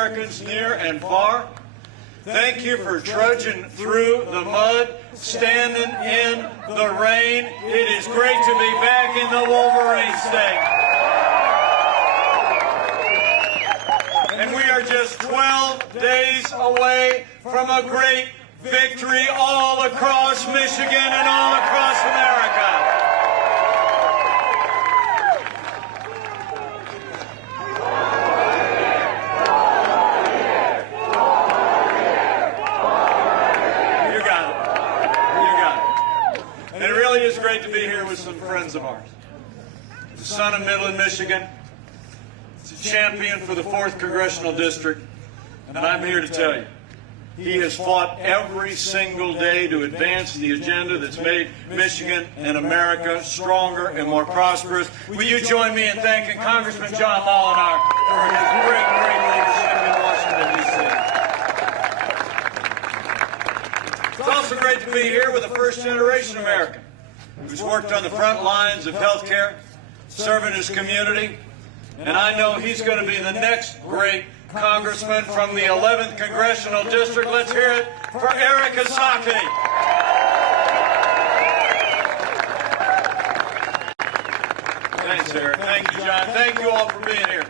Americans near and far. Thank you for trudging through the mud, standing in the rain. It is great to be back in the Wolverine State. And we are just 12 days away from a great victory all across Michigan and all across America. It's great to be here with some friends of ours. The son of Midland, Michigan. He's a champion for the 4th Congressional District. And I'm here to tell you, he has fought every single day to advance the agenda that's made Michigan and America stronger and more prosperous. Will you join me in thanking Congressman John Molinar for his great, great leadership in Washington, D.C. It's also great to be here with a first-generation American who's worked on the front lines of health care, serving his community, and I know he's going to be the next great congressman from the 11th Congressional District. Let's hear it for Eric Asaki. Thanks, Eric. Thank you, John. Thank you all for being here.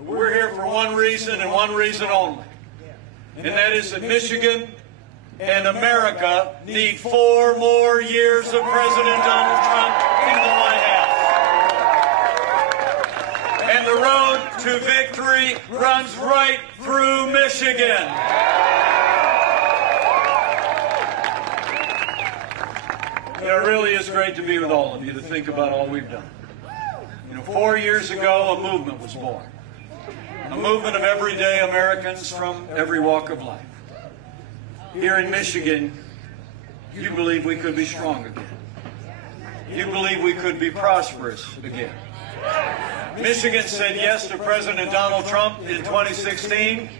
We're here for one reason and one reason only, and that is that Michigan and America need 4 more years of President Donald Trump in the White House. And the road to victory runs right through Michigan. It really is great to be with all of you, to think about all we've done. 4 years ago, a movement was born. A movement of everyday Americans from every walk of life. Here in Michigan, you believe we could be strong again. You believe we could be prosperous again. Michigan said yes to President Donald Trump in 2016,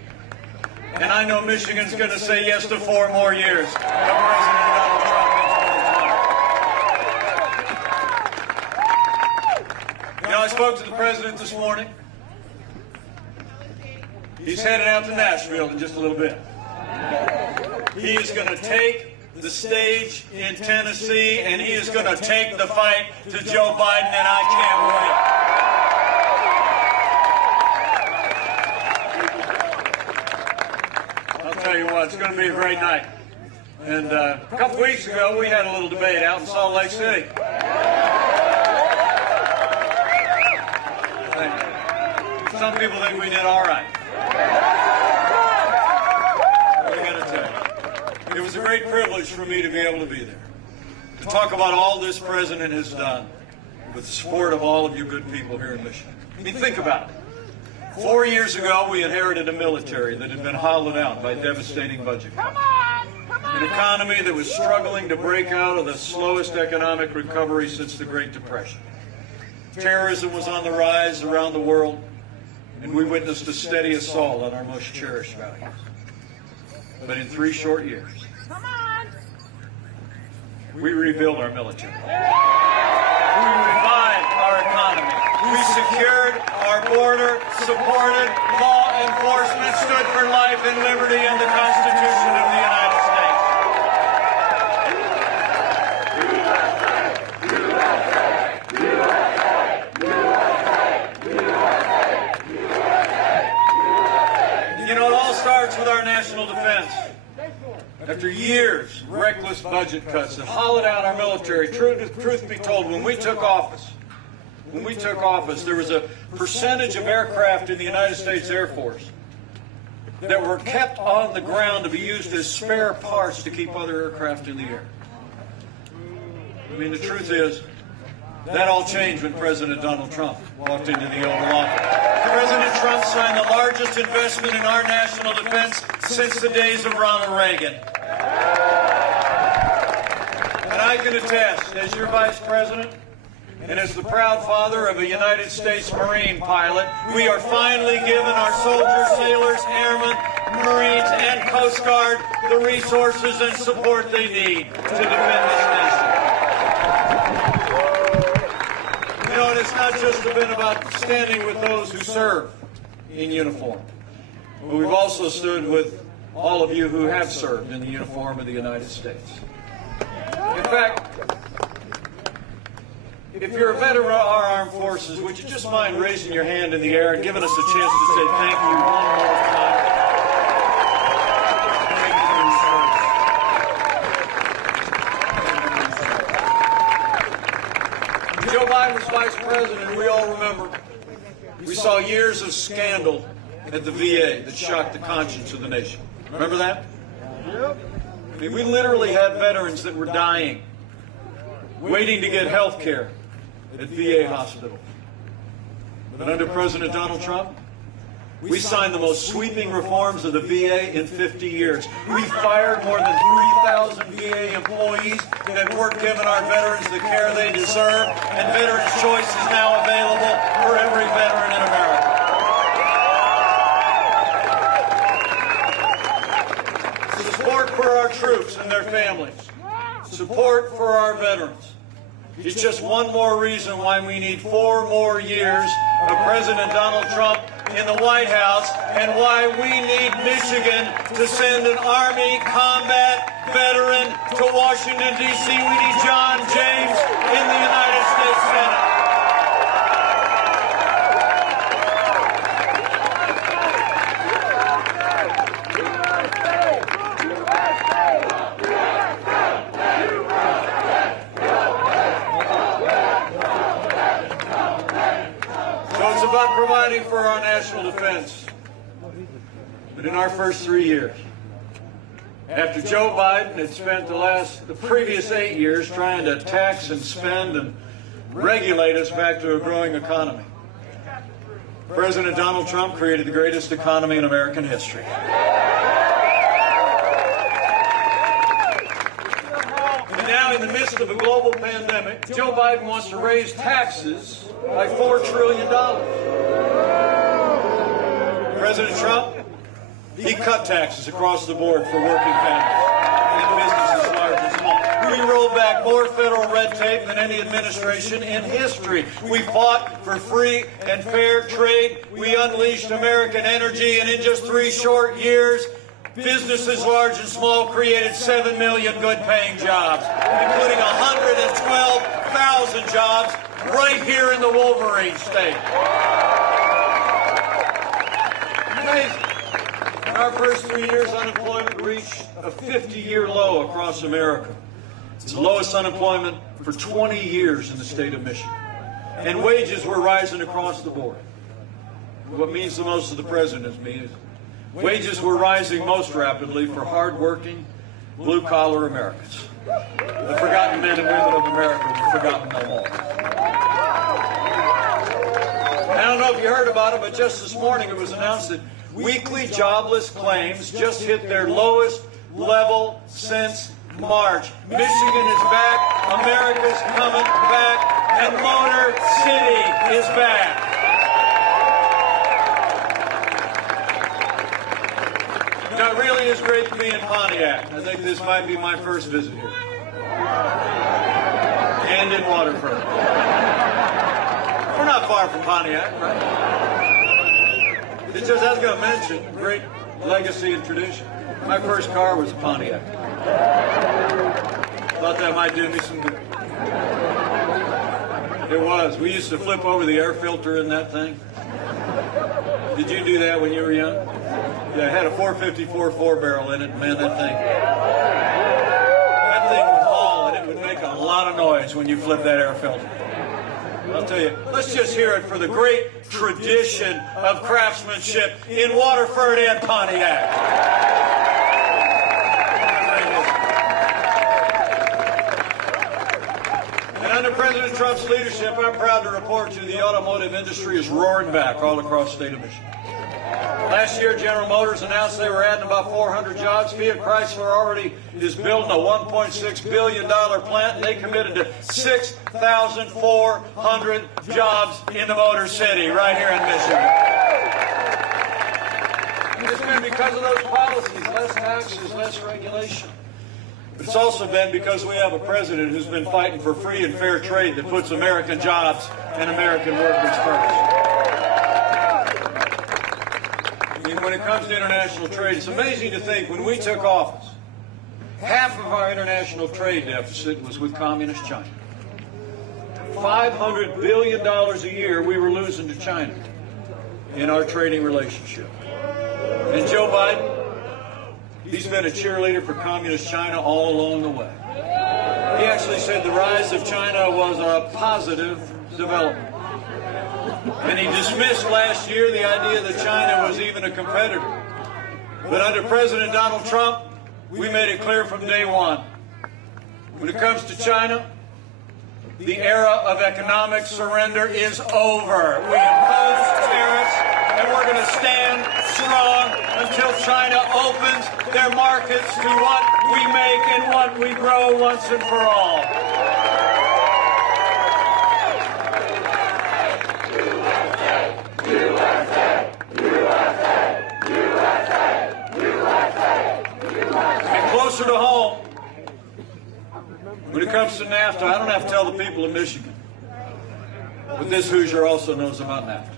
and I know Michigan's going to say yes to 4 more years of President Donald Trump in 2020. I spoke to the President this morning. He's headed out to Nashville in just a little bit. He is going to take the stage in Tennessee, and he is going to take the fight to Joe Biden, and I can't wait. I'll tell you what, it's going to be a great night. And a couple weeks ago, we had a little debate out in Salt Lake City. Some people think we did all right. It was a great privilege for me to be able to be there, to talk about all this President has done with the support of all of you good people here in Michigan. I mean, think about it. 4 years ago, we inherited a military that had been hollowed out by devastating budget cuts. An economy that was struggling to break out of the slowest economic recovery since the Great Depression. Terrorism was on the rise around the world, and we witnessed a steady assault on our most cherished values. But in 3 short years, we rebuilt our military. We revived our economy. We secured our border, supported law enforcement, stood for life and liberty and the Constitution of the United States. It all starts with our national defense. After years of reckless budget cuts that hollowed out our military, truth be told, when we took office, there was a percentage of aircraft in the United States Air Force that were kept on the ground to be used as spare parts to keep other aircraft in the air. I mean, the truth is, that all changed when President Donald Trump walked into the Oval Office. President Trump signed the largest investment in our national defense since the days of Ronald Reagan. And I can attest, as your Vice President, and as the proud father of a United States Marine pilot, we are finally giving our soldiers, sailors, airmen, Marines, and Coast Guard the resources and support they need to defend this nation. It's not just been about standing with those who serve in uniform. but we've also stood with all of you who have served in the uniform of the United States. In fact, if you're a veteran of our armed forces, would you just mind raising your hand in the air and giving us a chance to say thank you one more time? Thank you for your service. Joe Biden was vice president, we all remember. We saw years of scandal at the VA that shocked the conscience of the nation. Remember that? I mean, we literally had veterans that were dying, waiting to get health care at VA hospitals. But under President Donald Trump, we signed the most sweeping reforms of the VA in 50 years. We fired more than 3,000 VA employees that weren't giving our veterans the care they deserve, and Veterans Choice is now available for every veteran in America. Support for our troops and their families. Support for our veterans. It's just one more reason why we need 4 more years of President Donald Trump in the White House, and why we need Michigan to send an Army combat veteran to Washington, D.C. We need John James in the United States Senate. About providing for our national defense. But in our first 3 years, after Joe Biden had spent the previous 8 years trying to tax and spend and regulate us back to a growing economy, President Donald Trump created the greatest economy in American history. And now, in the midst of a global pandemic, Joe Biden wants to raise taxes by $4 trillion. President Trump, he cut taxes across the board for working families and businesses large and small. We rolled back more federal red tape than any administration in history. We fought for free and fair trade. We unleashed American energy, and in just 3 short years, businesses large and small created 7 million good-paying jobs, including 112,000 jobs right here in the Wolverine state. Amazing. In our first 3 years, unemployment reached a 50-year low across America. It's the lowest unemployment for 20 years in the state of Michigan. And wages were rising across the board. What means the most to the president is wages were rising most rapidly for hardworking, blue-collar Americans. The forgotten men and women of America were forgotten no more. I don't know if you heard about it, but just this morning it was announced that weekly jobless claims just hit their lowest level since March. Michigan is back, America's coming back, and Motor City is back. Now, it really is great to be in Pontiac. I think this might be my first visit here. And in Waterford. We're not far from Pontiac, right? It's just, I was going to mention, great legacy and tradition. My first car was a Pontiac. Thought that might do me some good. It was. We used to flip over the air filter in that thing. Did you do that when you were young? Yeah, it had a 454 4-barrel in it. Man, that thing would haul, and it would make a lot of noise when you flip that air filter. I'll tell you, let's just hear it for the great tradition of craftsmanship in Waterford and Pontiac. And under President Trump's leadership, I'm proud to report to you the automotive industry is roaring back all across the state of Michigan. Last year, General Motors announced they were adding about 400 jobs. Fiat Chrysler already is building a $1.6 billion plant, and they committed to 6,400 jobs in the Motor City right here in Michigan. And it's been because of those policies, less taxes, less regulation. But it's also been because we have a president who's been fighting for free and fair trade that puts American jobs and American workers first. when it comes to international trade. It's amazing to think when we took office, half of our international trade deficit was with communist China. $500 billion a year we were losing to China in our trading relationship. And Joe Biden, he's been a cheerleader for communist China all along the way. He actually said the rise of China was a positive development. And he dismissed last year the idea that China was even a competitor. But under President Donald Trump, we made it clear from day one. When it comes to China, the era of economic surrender is over. We imposed tariffs, and we're going to stand strong until China opens their markets to what we make and what we grow once and for all. And closer to home, when it comes to NAFTA, I don't have to tell the people of Michigan, but this Hoosier also knows about NAFTA.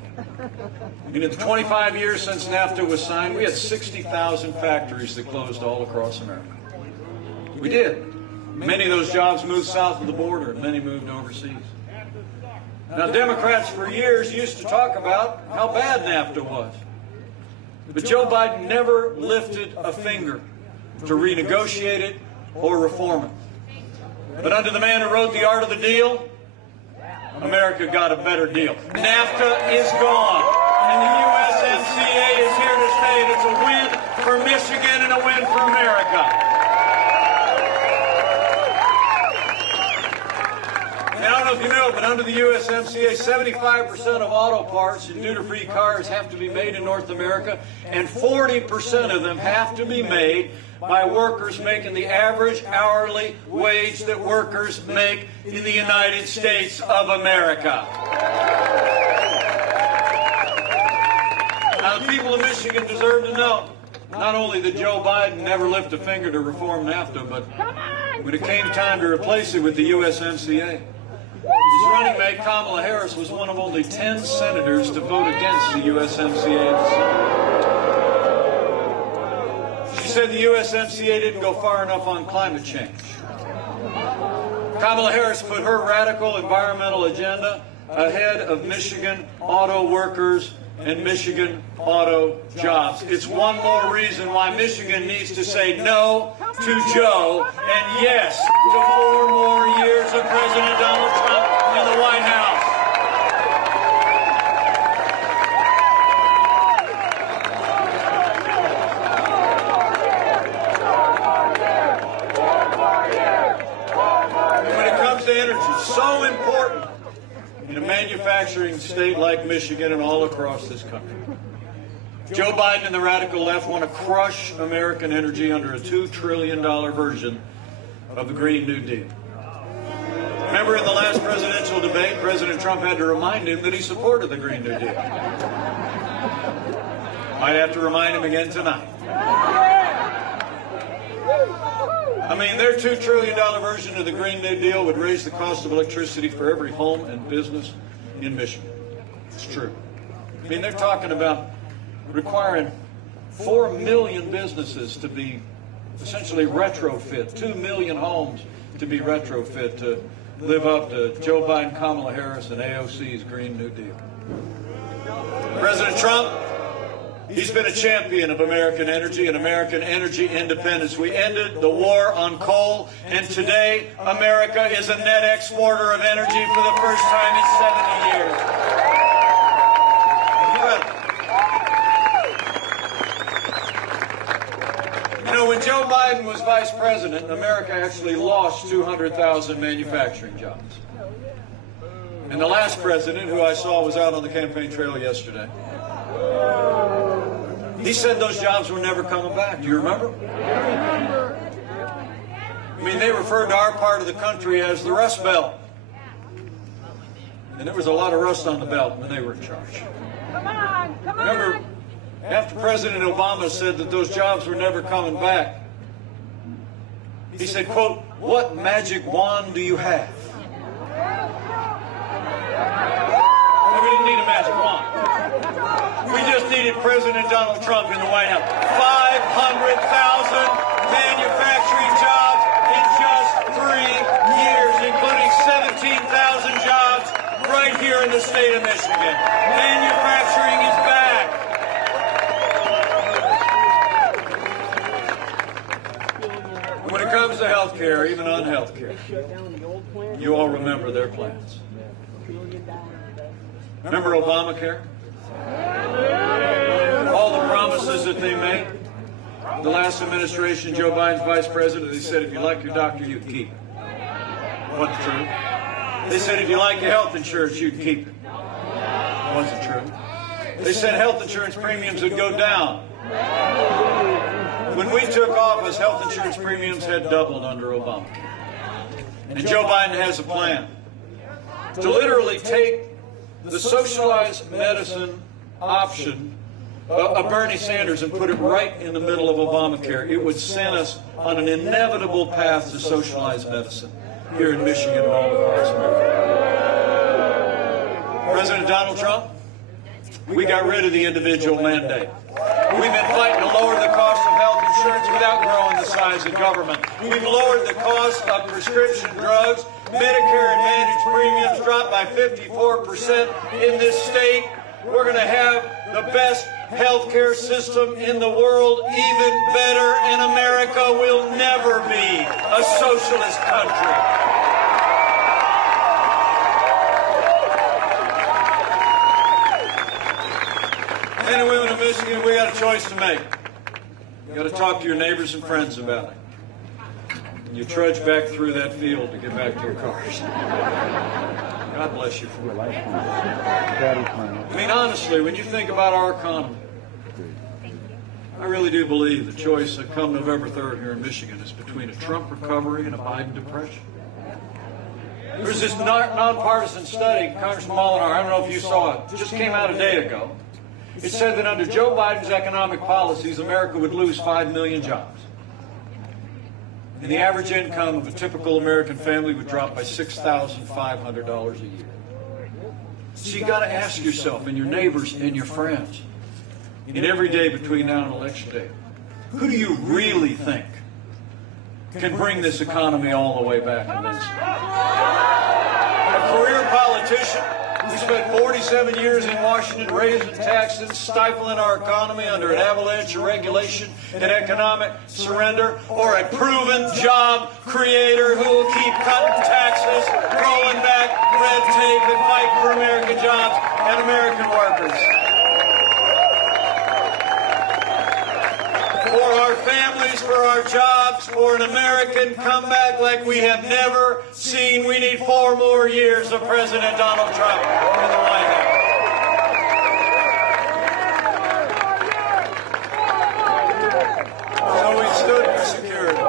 In the 25 years since NAFTA was signed, we had 60,000 factories that closed all across America. We did. Many of those jobs moved south of the border, and many moved overseas. Now, Democrats for years used to talk about how bad NAFTA was. But Joe Biden never lifted a finger to renegotiate it or reform it. But under the man who wrote The Art of the Deal, America got a better deal. NAFTA is gone, and the USMCA is here to stay, and it's a win for Michigan and a win for America. And I don't know if you know, but under the USMCA, 75% of auto parts and duty-free cars have to be made in North America, and 40% of them have to be made by workers making the average hourly wage that workers make in the United States of America. Now, the people of Michigan deserve to know not only that Joe Biden never lifted a finger to reform NAFTA, but when it came time to replace it with the USMCA, his running mate, Kamala Harris, was one of only 10 senators to vote against the USMCA. She said the USMCA didn't go far enough on climate change. Kamala Harris put her radical environmental agenda ahead of Michigan auto workers and Michigan auto jobs. It's one more reason why Michigan needs to say no to Joe and yes to 4 more years of President Donald Trump in the White House. And when it comes to energy, it's so important in a manufacturing state like Michigan and all across this country. Joe Biden and the radical left want to crush American energy under a $2 trillion version of the Green New Deal. Remember in the last presidential debate, President Trump had to remind him that he supported the Green New Deal. Might have to remind him again tonight. I mean, their $2 trillion version of the Green New Deal would raise the cost of electricity for every home and business in Michigan. It's true. I mean, they're talking about requiring 4 million businesses to be essentially retrofit, 2 million homes to be retrofit to live up to Joe Biden, Kamala Harris, and AOC's Green New Deal. President Trump, he's been a champion of American energy and American energy independence. We ended the war on coal, and today America is a net exporter of energy for the first time in 70 years. You know, when Joe Biden was vice president, America actually lost 200,000 manufacturing jobs. And the last president, who I saw was out on the campaign trail yesterday, he said those jobs were never coming back. Do you remember? I mean, they referred to our part of the country as the Rust Belt. And there was a lot of rust on the belt when they were in charge. Remember, after President Obama said that those jobs were never coming back, he said, quote, "What magic wand do you have?" We didn't need a magic wand. We just needed President Donald Trump in the White House. 500,000 manufacturing jobs in just 3 years, including 17,000 jobs right here in the state of Michigan. Manufacturing is back. When it comes to health care, even on health care, you all remember their plans. Remember Obamacare? All the promises that they made. The last administration, Joe Biden's vice president, they said if you like your doctor, you'd keep it. Wasn't true. They said if you like your health insurance, you'd keep it. Wasn't true. They said health insurance premiums would go down. When we took office, health insurance premiums had doubled under Obamacare. And Joe Biden has a plan to literally take the socialized medicine option of Bernie Sanders and put it right in the middle of Obamacare. It would send us on an inevitable path to socialized medicine here in Michigan and all across America. President Donald Trump, we got rid of the individual mandate. We've been fighting to lower the cost of health insurance without growing the size of government. We've lowered the cost of prescription drugs. Medicare Advantage premiums dropped by 54% in this state. We're going to have the best health care system in the world, even better, and America will never be a socialist country. Men and women of Michigan, we got a choice to make. You got to talk to your neighbors and friends about it. And you trudge back through that field to get back to your cars. God bless you for it. I mean, honestly, when you think about our economy, I really do believe the choice that come November 3rd here in Michigan is between a Trump recovery and a Biden depression. There's this nonpartisan study, Congressman Molinar, I don't know if you saw it, just came out a day ago. It said that under Joe Biden's economic policies, America would lose 5 million jobs. And the average income of a typical American family would drop by $6,500 a year. So you got to ask yourself and your neighbors and your friends, in every day between now and election day, who do you really think can bring this economy all the way back? A career politician who spent 47 years in Washington raising taxes, stifling our economy under an avalanche of regulation and economic surrender, or a proven job creator who will keep cutting taxes, rolling back red tape, and fight for American jobs and American workers. For our families, for our jobs, for an American comeback like we have never seen. We need 4 more years of President Donald Trump in the White House. So we stood for security.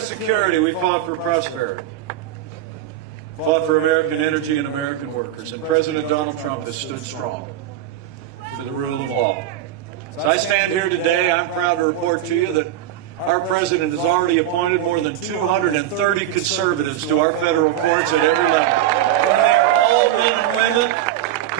Security, we fought for prosperity, fought for American energy and American workers, and President Donald Trump has stood strong for the rule of law. As I stand here today, I'm proud to report to you that our president has already appointed more than 230 conservatives to our federal courts at every level. And they are all men and women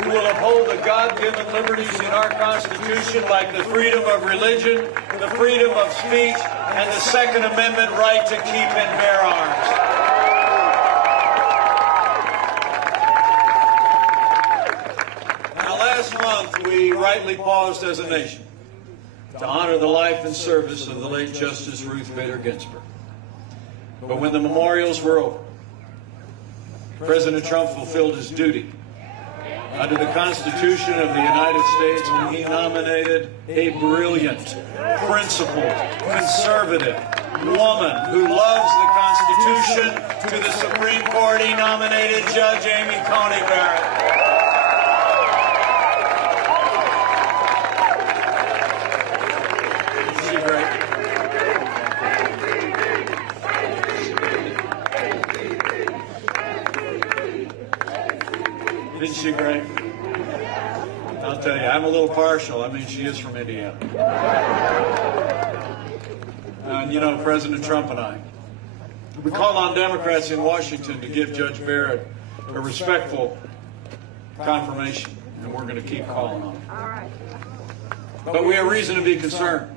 who will uphold the God-given liberties in our Constitution, like the freedom of religion, the freedom of speech, and the Second Amendment right to keep and bear arms. Now, last month, we rightly paused as a nation to honor the life and service of the late Justice Ruth Bader Ginsburg. But when the memorials were over, President Trump fulfilled his duty under the Constitution of the United States when he nominated a brilliant, principled, conservative woman who loves the Constitution to the Supreme Court. He nominated Judge Amy Coney Barrett. Isn't she great? Isn't she great? Now I'll tell you, I'm a little partial. I mean, she is from Indiana. And you know, President Trump and I, we called on Democrats in Washington to give Judge Barrett a respectful confirmation, and we're going to keep calling on him. But we have reason to be concerned.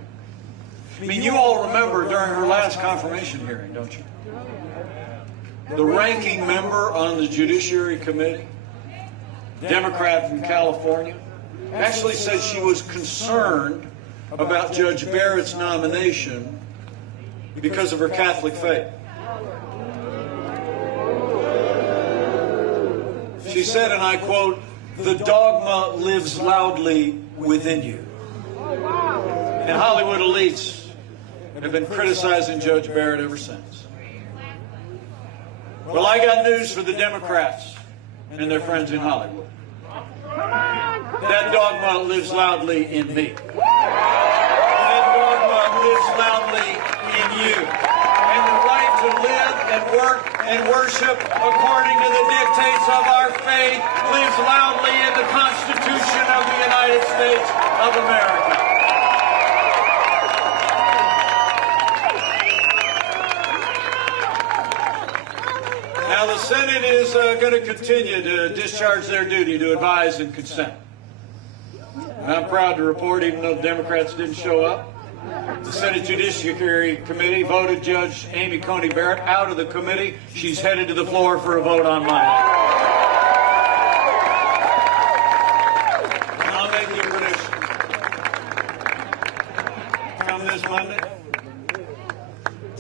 I mean, you all remember during her last confirmation hearing, don't you? The ranking member on the Judiciary Committee, Democrat from California, actually said she was concerned about Judge Barrett's nomination because of her Catholic faith. She said, and I quote, "The dogma lives loudly within you." And Hollywood elites have been criticizing Judge Barrett ever since. Well, I got news for the Democrats and their friends in Hollywood. That dogma lives loudly in me. That dogma lives loudly in you. And the right to live and work and worship according to the dictates of our faith lives loudly in the Constitution of the United States of America. Now, the Senate is going to continue to discharge their duty to advise and consent. And I'm proud to report, even though the Democrats didn't show up, the Senate Judiciary Committee voted Judge Amy Coney Barrett out of the committee. She's headed to the floor for a vote on Monday. And I'll make you a prediction. Come this Monday,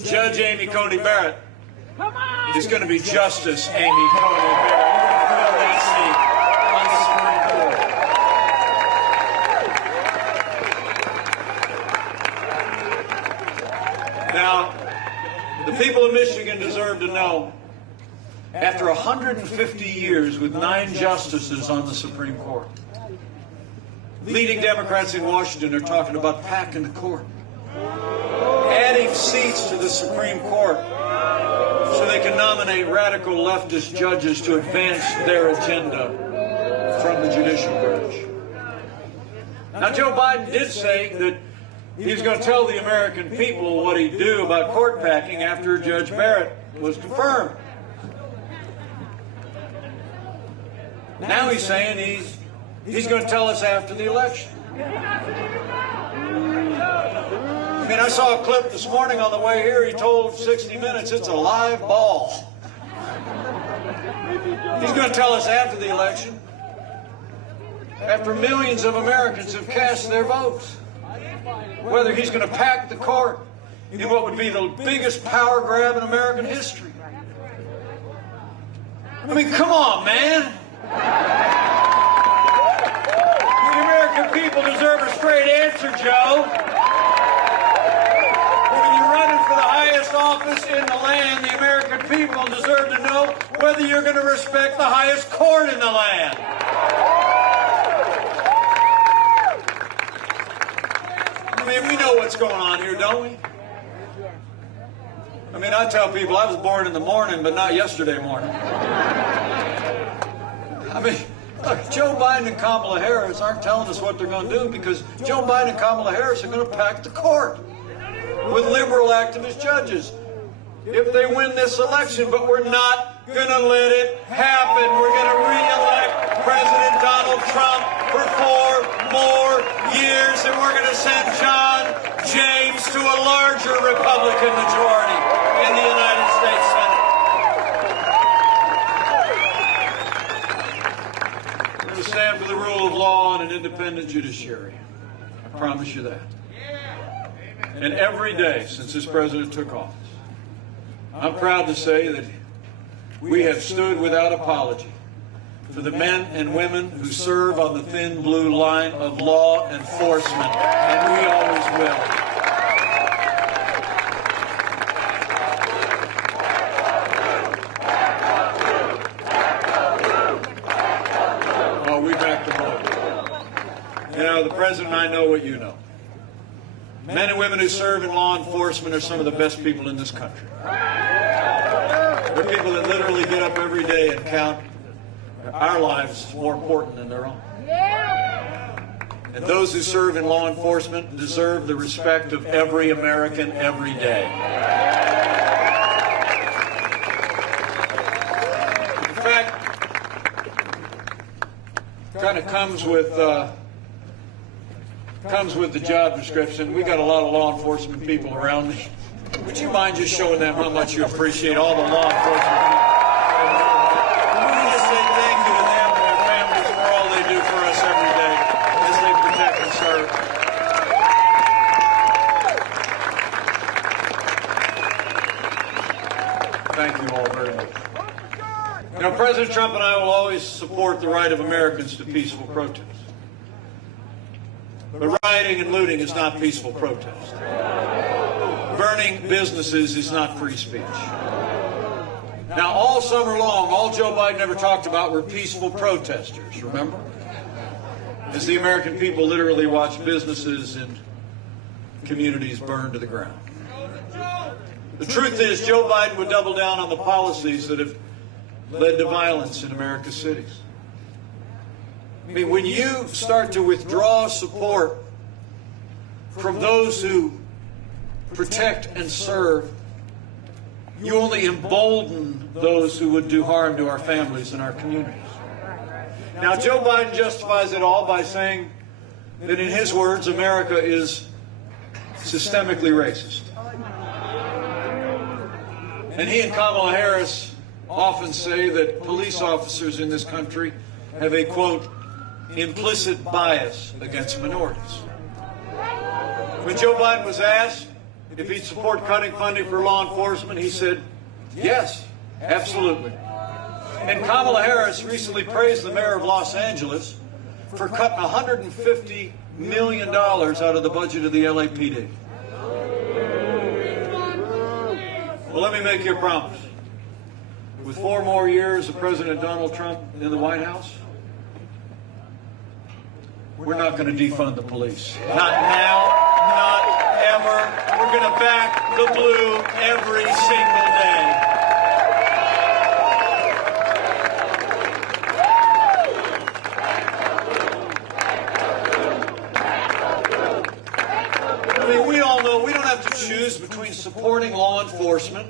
Judge Amy Coney Barrett is going to be Justice Amy Coney Barrett. Fill that seat on the Supreme Court. Now, the people of Michigan deserve to know, after 150 years with 9 justices on the Supreme Court, leading Democrats in Washington are talking about packing the court, adding seats to the Supreme Court, so they can nominate radical leftist judges to advance their agenda from the judicial branch. Now, Joe Biden did say that he's going to tell the American people what he'd do about court packing after Judge Barrett was confirmed. Now he's saying he's going to tell us after the election. I mean, I saw a clip this morning on the way here. He told 60 Minutes it's a live ball. He's going to tell us after the election, after millions of Americans have cast their votes, whether he's going to pack the court in what would be the biggest power grab in American history. I mean, come on, man. The American people deserve a straight answer, Joe. For the highest office in the land, the American people deserve to know whether you're going to respect the highest court in the land. I mean, we know what's going on here, don't we? I mean, I tell people I was born in the morning, but not yesterday morning. I mean, look, Joe Biden and Kamala Harris aren't telling us what they're going to do, because Joe Biden and Kamala Harris are going to pack the court with liberal activist judges if they win this election. But we're not going to let it happen. We're going to re-elect President Donald Trump for 4 more years, and we're going to send John James to a larger Republican majority in the United States Senate. We're going to stand for the rule of law and an independent judiciary. I promise you that. And every day since this president took office, I'm proud to say that we have stood without apology for the men and women who serve on the thin blue line of law enforcement, and we always will. Oh, we back the vote. You know, the president and I know what you know. Men and women who serve in law enforcement are some of the best people in this country. They're people that literally get up every day and count our lives as more important than their own. And those who serve in law enforcement deserve the respect of every American every day. In fact, kind of comes with the job description. We got a lot of law enforcement people around me. Would you mind just showing them how much you appreciate all the law enforcement people? We just say thank you to them and their families for all they do for us every day as they protect and serve. Thank you all very much. You know, President Trump and I will always support the right of Americans to peaceful protest. But rioting and looting is not peaceful protest. Burning businesses is not free speech. Now, all summer long, all Joe Biden ever talked about were peaceful protesters, remember? As the American people literally watched businesses and communities burn to the ground. The truth is, Joe Biden would double down on the policies that have led to violence in America's cities. I mean, when you start to withdraw support from those who protect and serve, you only embolden those who would do harm to our families and our communities. Now, Joe Biden justifies it all by saying that, in his words, America is systemically racist. And he and Kamala Harris often say that police officers in this country have a, quote, implicit bias against minorities. When Joe Biden was asked if he'd support cutting funding for law enforcement, he said, yes, absolutely. And Kamala Harris recently praised the mayor of Los Angeles for cutting $150 million out of the budget of the LAPD. Well, let me make you a promise. With 4 more years of President Donald Trump in the White House, we're not going to defund the police. Not now, not ever. We're going to back the blue every single day. I mean, we all know we don't have to choose between supporting law enforcement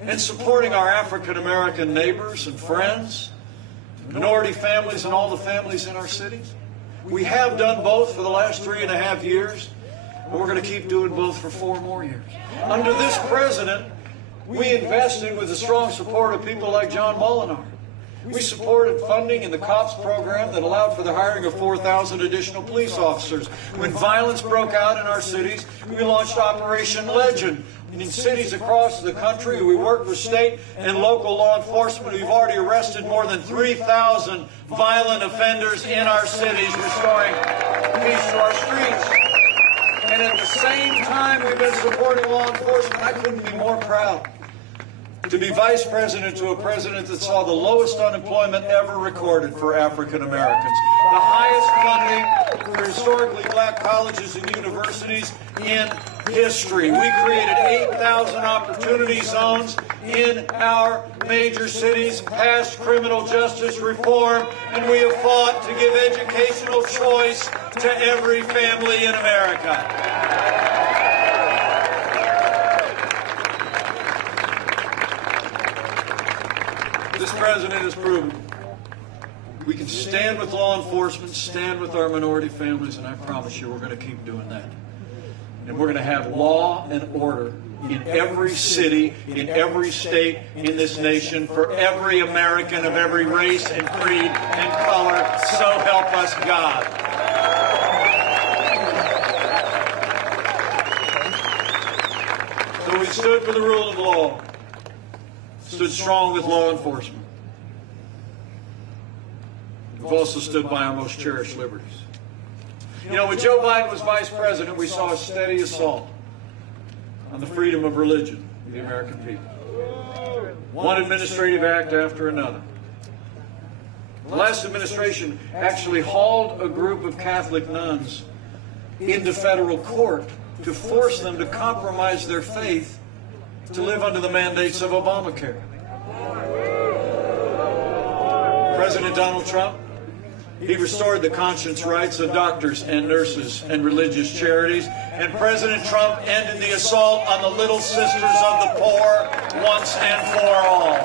and supporting our African American neighbors and friends, minority families, and all the families in our cities. We have done both for the last 3.5 years, and we're going to keep doing both for 4 more years. Under this president, we invested with the strong support of people like John Molinar. We supported funding in the COPS program that allowed for the hiring of 4,000 additional police officers. When violence broke out in our cities, we launched Operation Legend. In cities across the country, we worked with state and local law enforcement. We've already arrested more than 3,000 violent offenders in our cities, restoring peace to our streets. And at the same time we've been supporting law enforcement, I couldn't be more proud to be vice president to a president that saw the lowest unemployment ever recorded for African Americans, the highest funding for historically black colleges and universities in history. We created 8,000 opportunity zones in our major cities, passed criminal justice reform, and we have fought to give educational choice to every family in America. This president has proven we can stand with law enforcement, stand with our minority families, and I promise you we're going to keep doing that. And we're going to have law and order in every city, in every state in this nation, for every American of every race and creed and color. So help us God. So we stood for the rule of law, stood strong with law enforcement. We've also stood by our most cherished liberties. You know, when Joe Biden was vice president, we saw a steady assault on the freedom of religion of the American people. One administrative act after another. The last administration actually hauled a group of Catholic nuns into federal court to force them to compromise their faith to live under the mandates of Obamacare. President Donald Trump, He restored the conscience rights of doctors and nurses and religious charities. And President Trump ended the assault on the little sisters of the poor once and for all.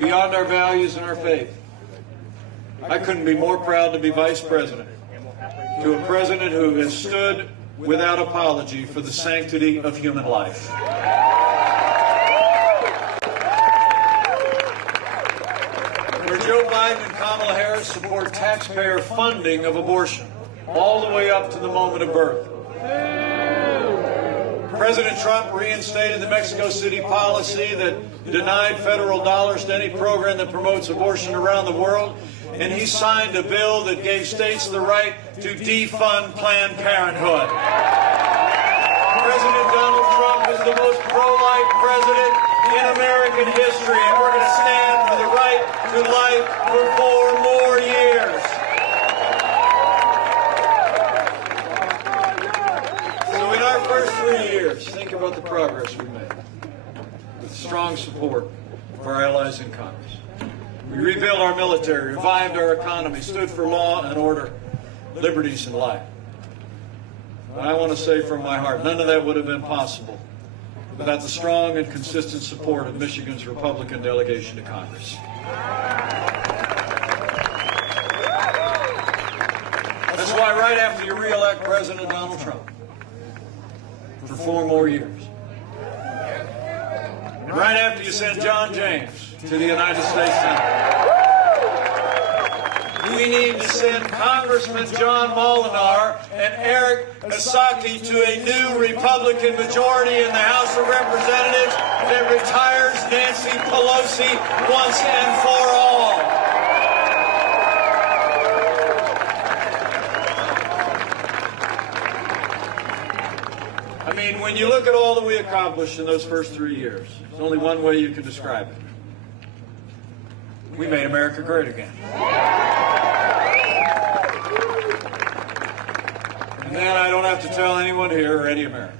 Beyond our values and our faith, I couldn't be more proud to be vice president to a president who has stood without apology for the sanctity of human life. Where Joe Biden and Kamala Harris support taxpayer funding of abortion all the way up to the moment of birth. President Trump reinstated the Mexico City policy that denied federal dollars to any program that promotes abortion around the world, and he signed a bill that gave states the right to defund Planned Parenthood. President Donald Trump is the most pro-life president in American history, and we're going to stand for the right to life for 4 more years. So in our first 3 years, think about the progress we made with strong support of our allies in Congress. We rebuilt our military, revived our economy, stood for law and order, liberties and life. But I want to say from my heart, none of that would have been possible without the strong and consistent support of Michigan's Republican delegation to Congress. That's why right after you re-elect President Donald Trump for 4 more years, and right after you send John James to the United States Senate, we need to send Congressman John Molinar and Eric Esaki to a new Republican majority in the House of Representatives that retires Nancy Pelosi once and for all. I mean, when you look at all that we accomplished in those first 3 years, there's only one way you can describe it. We made America great again. And then I don't have to tell anyone here or any American.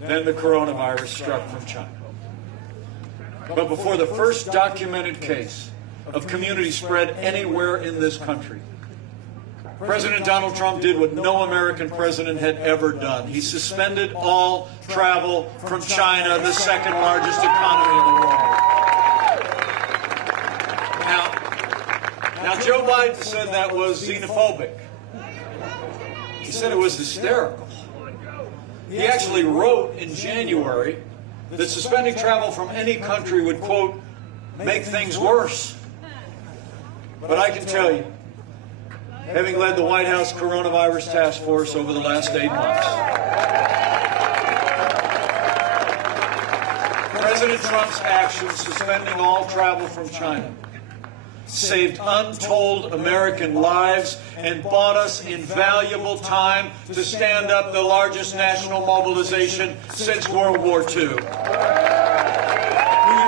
Then the coronavirus struck from China. But before the first documented case of community spread anywhere in this country, President Donald Trump did what no American president had ever done. He suspended all travel from China, the second largest economy in the world. Now, Joe Biden said that was xenophobic. He said it was hysterical. He actually wrote in January that suspending travel from any country would, quote, make things worse. But I can tell you, having led the White House Coronavirus Task Force over the last 8 months, President Trump's actions suspending all travel from China saved untold American lives and bought us invaluable time to stand up the largest national mobilization since World War II. We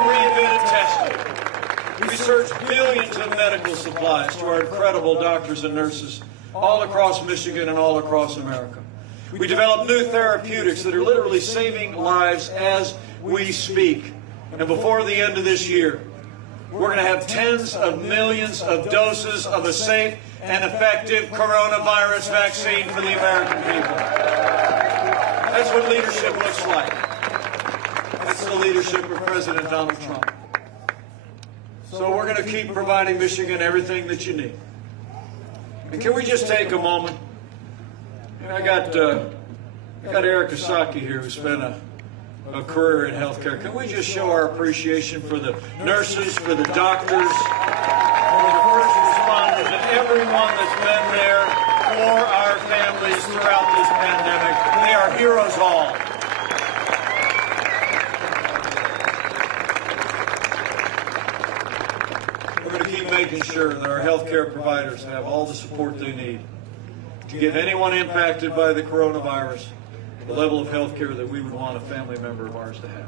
reinvented testing. We surged billions of medical supplies to our incredible doctors and nurses all across Michigan and all across America. We developed new therapeutics that are literally saving lives as we speak. And before the end of this year, we're going to have tens of millions of doses of a safe and effective coronavirus vaccine for the American people. That's what leadership looks like. That's the leadership of President Donald Trump. So we're going to keep providing Michigan everything that you need. And can we just take a moment? I got Eric Esaki here, who spent a career in healthcare. Can we just show our appreciation for the nurses, for the doctors, for the first responders, and everyone that's been there for our families throughout this pandemic? They are heroes all. We're going to keep making sure that our healthcare providers have all the support they need to give anyone impacted by the coronavirus the level of health care that we would want a family member of ours to have.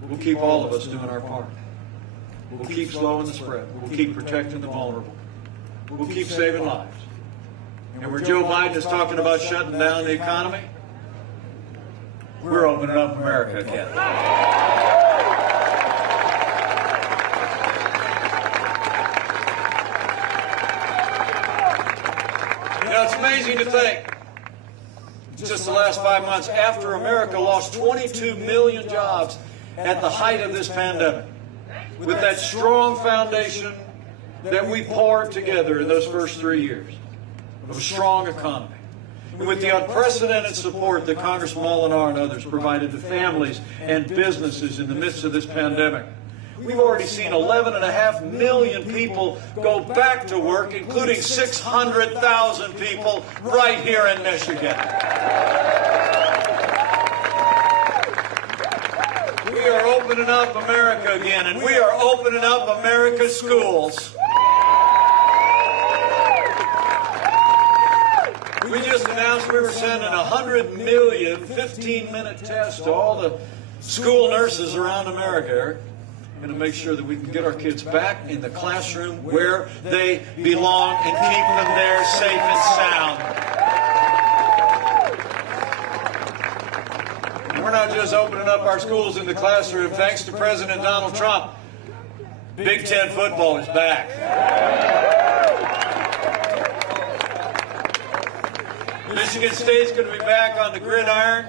We'll keep all of us doing our part. We'll keep slowing the spread. We'll keep protecting the vulnerable. We'll keep saving lives. And where Joe Biden is talking about shutting down the economy, we're opening up America again. You know, it's amazing to think, just the last 5 months, after America lost 22 million jobs at the height of this pandemic, with that strong foundation that we poured together in those first 3 years of a strong economy, and with the unprecedented support that Congressman Molinar and others provided to families and businesses in the midst of this pandemic, we've already seen 11.5 million people go back to work, including 600,000 people right here in Michigan. We are opening up America again, and we are opening up America's schools. We just announced we were sending 100 million 15-minute tests to all the school nurses around America, Eric. Going to make sure that we can get our kids back in the classroom where they belong and keep them there safe and sound. And we're not just opening up our schools in the classroom. Thanks to President Donald Trump, Big Ten football is back. Michigan State's going to be back on the gridiron,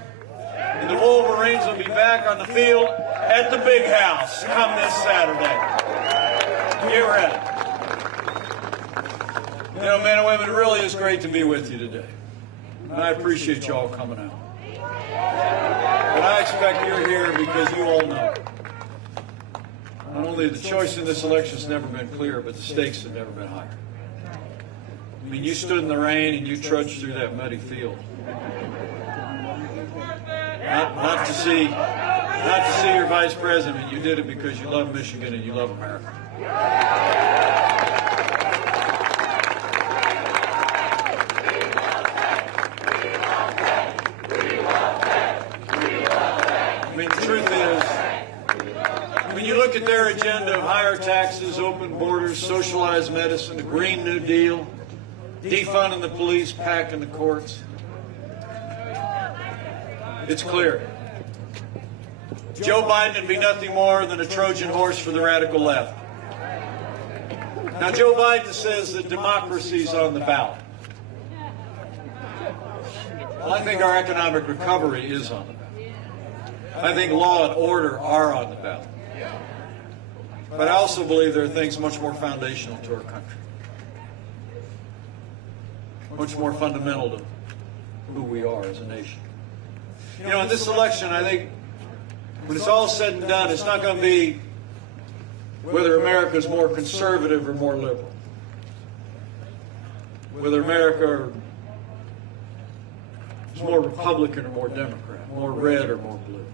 and the Wolverines will be back on the field at the Big House come this Saturday. Get ready. You know, men and women, it really is great to be with you today. And I appreciate you all coming out. But I expect you're here because you all know. Not only the choice in this election has never been clearer, but the stakes have never been higher. I mean, you stood in the rain and you trudged through that muddy field. Not to see your vice president. You did it because you love Michigan and you love America. I mean, the truth is, when you look at their agenda of higher taxes, open borders, socialized medicine, the Green New Deal, defunding the police, packing the courts, it's clear. Joe Biden would be nothing more than a Trojan horse for the radical left. Now, Joe Biden says that democracy's on the ballot. Well, I think our economic recovery is on the ballot. I think law and order are on the ballot. But I also believe there are things much more foundational to our country, much more fundamental to who we are as a nation. You know, in this election, I think when it's all said and done, it's not going to be whether America is more conservative or more liberal, whether America is more Republican or more Democrat, more red or more blue.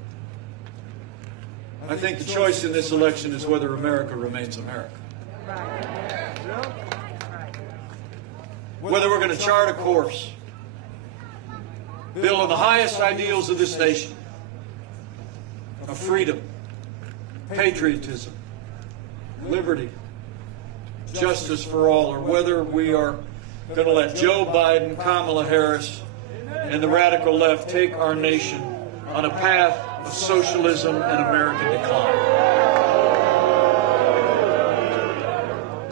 I think the choice in this election is whether America remains America. Whether we're going to chart a course, build on the highest ideals of this nation, of freedom, patriotism, liberty, justice for all, or whether we are going to let Joe Biden, Kamala Harris, and the radical left take our nation on a path of socialism and American decline.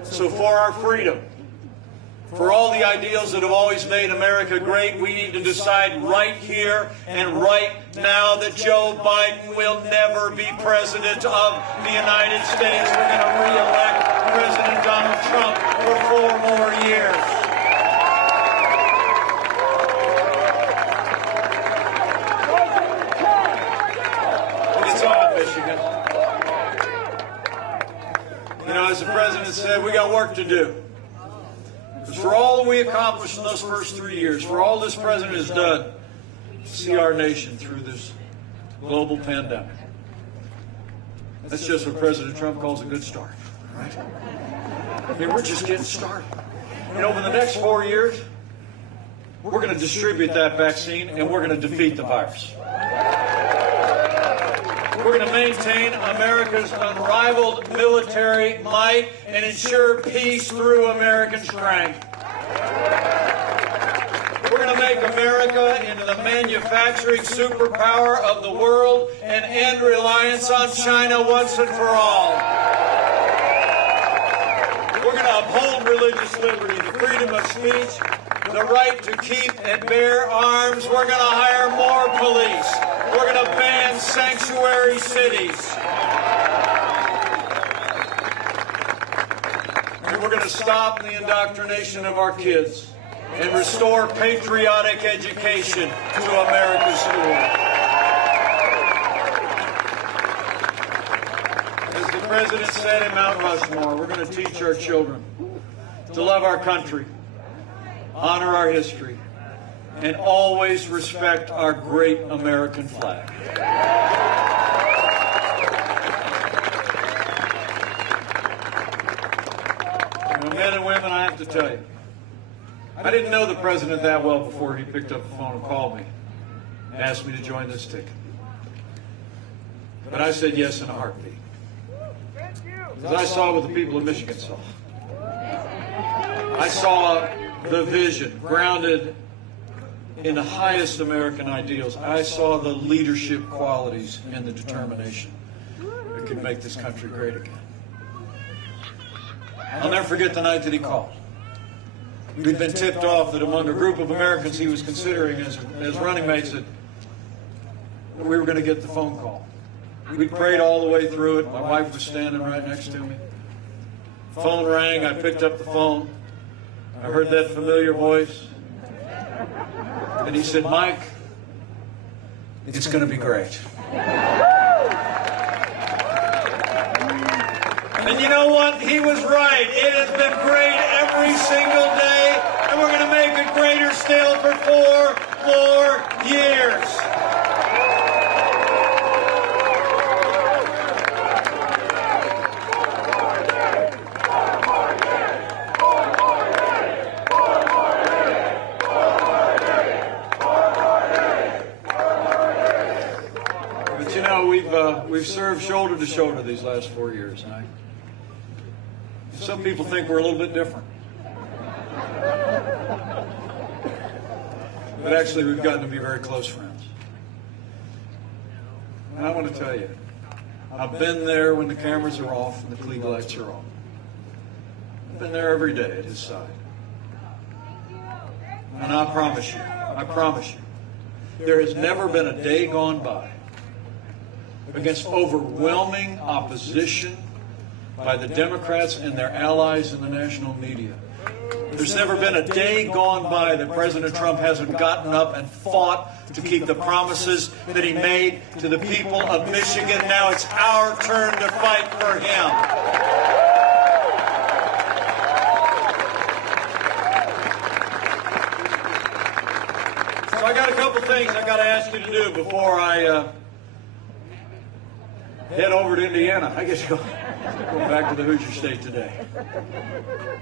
So for our freedom, for all the ideals that have always made America great, we need to decide right here and right now that Joe Biden will never be president of the United States. We're going to re-elect President Donald Trump for 4 more years. It's on, Michigan. You know, as the president said, we got work to do. Because for all that we accomplished in those first 3 years, for all this president has done to see our nation through this global pandemic, that's just what President Trump calls a good start, right? I mean, we're just getting started. And over the next 4 years, we're going to distribute that vaccine and we're going to defeat the virus. We're going to maintain America's unrivaled military might and ensure peace through American strength. We're going to make America into the manufacturing superpower of the world and end reliance on China once and for all. We're going to uphold religious liberty, the freedom of speech, the right to keep and bear arms. We're going to hire more police. We're going to ban sanctuary cities. And we're going to stop the indoctrination of our kids and restore patriotic education to America's schools. As the President said in Mount Rushmore, we're going to teach our children to love our country, honor our history, and always respect our great American flag. Men and women, I have to tell you, I didn't know the President that well before he picked up the phone and called me and asked me to join this ticket. But I said yes in a heartbeat. Because I saw what the people of Michigan saw. I saw the vision grounded in the highest American ideals. I saw the leadership qualities and the determination that could make this country great again. I'll never forget the night that he called. We'd been tipped off that among a group of Americans he was considering as running mates that we were going to get the phone call. We prayed all the way through it. My wife was standing right next to me. Phone rang. I picked up the phone. I heard that familiar voice. And he said, "Mike, it's going to be great." And you know what? He was right. It has been great every single day, and we're going to make it greater still for 4 more years. But you know, we've served shoulder to shoulder these last 4 years, and some people think we're a little bit different. But actually, we've gotten to be very close friends. And I want to tell you, I've been there when the cameras are off and the Klieg lights are on. I've been there every day at his side. And I promise you, there has never been a day gone by against overwhelming opposition by the Democrats and their allies in the national media. There's never been a day gone by that President Trump hasn't gotten up and fought to keep the promises that he made to the people of Michigan. Now it's our turn to fight for him. So I got a couple things I got to ask you to do before I head over to Indiana. I guess going back to the Hoosier State today.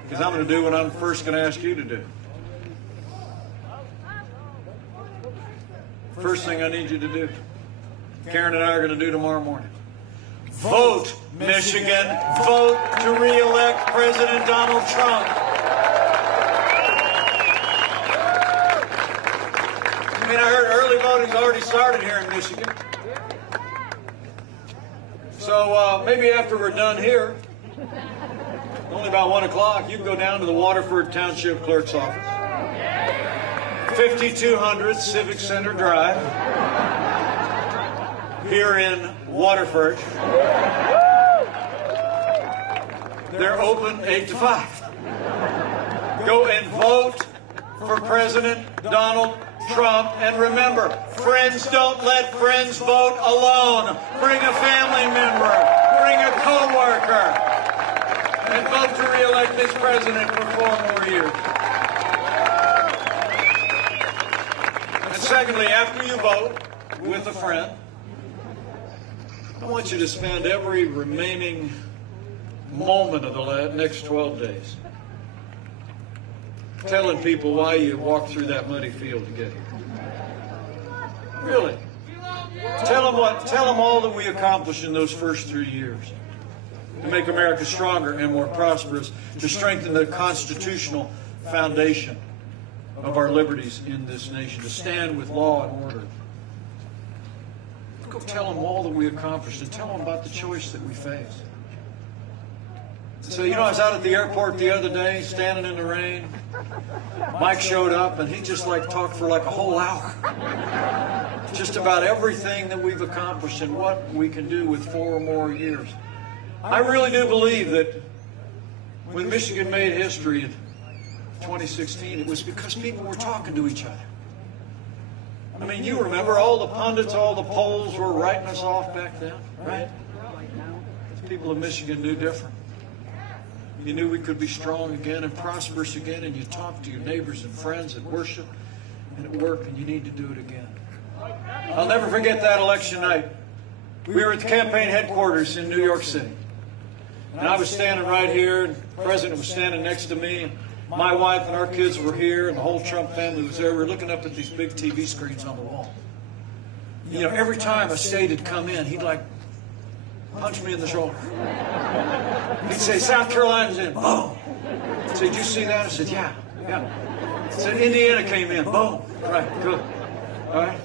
Because I'm going to do what I'm first going to ask you to do. First thing I need you to do, Karen and I are going to do tomorrow morning. Vote, Michigan. Vote to re-elect President Donald Trump. I mean, I heard early voting's already started here in Michigan. So maybe after we're done here, only about 1 o'clock, you can go down to the Waterford Township Clerk's office. 5200 Civic Center Drive, here in Waterford. They're open 8 to 5. Go and vote for President Donald Trump. And remember, friends don't let friends vote alone. Bring a family member, bring a co-worker, and vote to re-elect this president for 4 more years. And secondly, after you vote with a friend, I want you to spend every remaining moment of the next 12 days telling people why you walked through that muddy field to get here. Really. Tell them all that we accomplished in those first 3 years to make America stronger and more prosperous, to strengthen the constitutional foundation of our liberties in this nation, to stand with law and order. Go tell them all that we accomplished and tell them about the choice that we face. So, I was out at the airport the other day, standing in the rain. Mike showed up, and he just talked for a whole hour. Just about everything that we've accomplished and what we can do with 4 more years. I really do believe that when Michigan made history in 2016, it was because people were talking to each other. I mean, you remember all the pundits, all the polls were writing us off back then, right? The people of Michigan knew different. You knew we could be strong again and prosperous again, and you talked to your neighbors and friends at worship and at work, and you need to do it again. I'll never forget that election night. We were at the campaign headquarters in New York City. And I was standing right here, and the president was standing next to me, and my wife and our kids were here, and the whole Trump family was there. We were looking up at these big TV screens on the wall. Every time a state had come in, he'd punch me in the shoulder. He'd say, South Carolina's in. Boom. I'd say, did you see that? I said, yeah. He said, Indiana came in. Boom. Right, good. All right.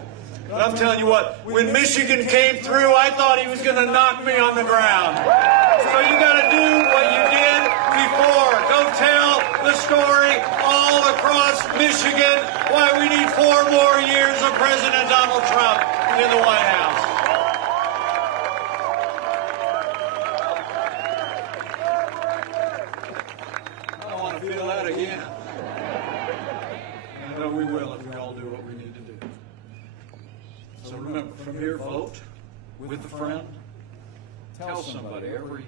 But I'm telling you what, when Michigan came through, I thought he was going to knock me on the ground. So you got to do what you did before. Go tell the story all across Michigan why we need 4 more years of President Donald Trump in the White House. I don't want to feel that again. I know we will if we all do what we need to do. So remember, from here, vote with a friend. Tell somebody every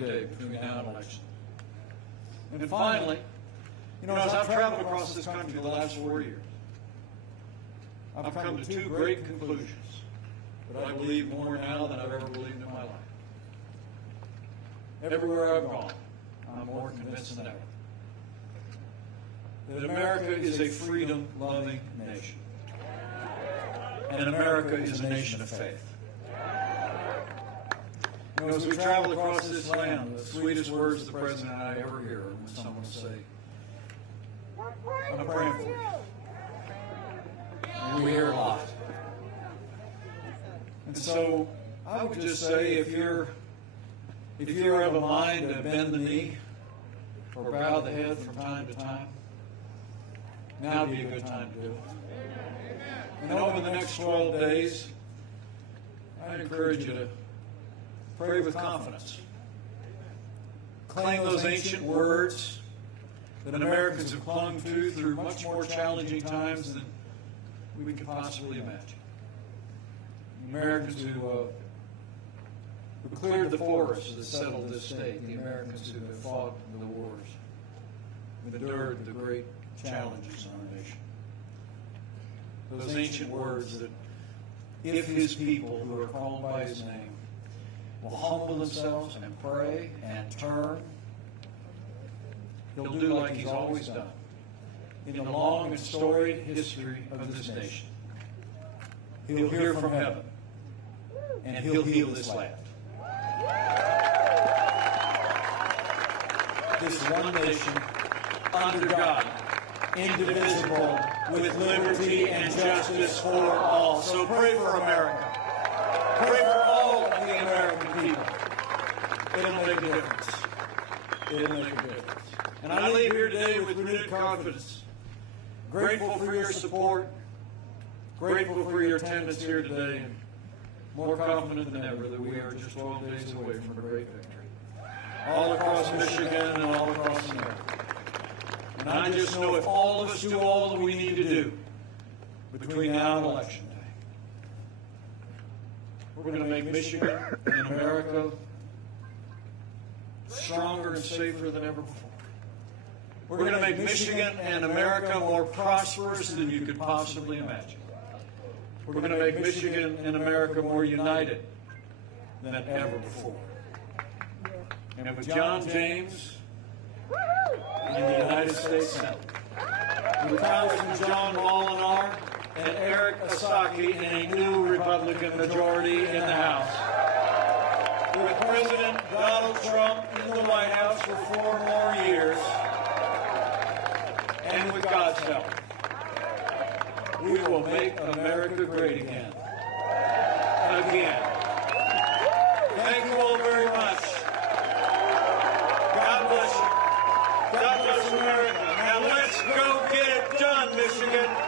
day between now and election. And finally, as I've traveled across this country the last 4 years, I've come to 2 great conclusions that I believe more now than I've ever believed in my life. Everywhere I've gone, I'm more convinced than ever that America is a freedom-loving nation. And America is a nation of faith. As we travel across this land, the sweetest words the President and I ever hear are when someone will say, I'm praying for you. And we hear a lot. And so I would just say, if you're of a mind to bend the knee or bow the head from time to time, now would be a good time to do it. And over the next 12 days, I'd encourage you to pray with confidence. Claim those ancient words that Americans have clung to through much more challenging times than we could possibly imagine. Americans who cleared the forests that settled this state, the Americans who have fought the wars, and endured the great challenges in our nation. Those ancient words that if his people who are called by his name will humble themselves and pray and turn, he'll do like he's always done in the long and storied history of this nation. He'll hear from heaven, and he'll heal this land. This one nation, under God, indivisible, with liberty and justice for all. So pray for America. Pray for all of the American people. It'll make a difference. It'll make a difference. And I leave here today with renewed confidence. Grateful for your support. Grateful for your attendance here today. And more confident than ever that we are just 12 days away from a great victory. All across Michigan and all across America. And I just know if all of us do all that we need to do between now and Election Day, we're going to make Michigan and America stronger and safer than ever before. We're going to make Michigan and America more prosperous than you could possibly imagine. We're going to make Michigan and America more united than ever before. And with John James in the United States Senate, with Congressman John Molinar and Eric Asaki in a new Republican majority in the House, with President Donald Trump in the White House for 4 more years, and with God's help, we will make America great again. Again. Thank you all very much. God bless you. God bless America. Now let's go get it done, Michigan.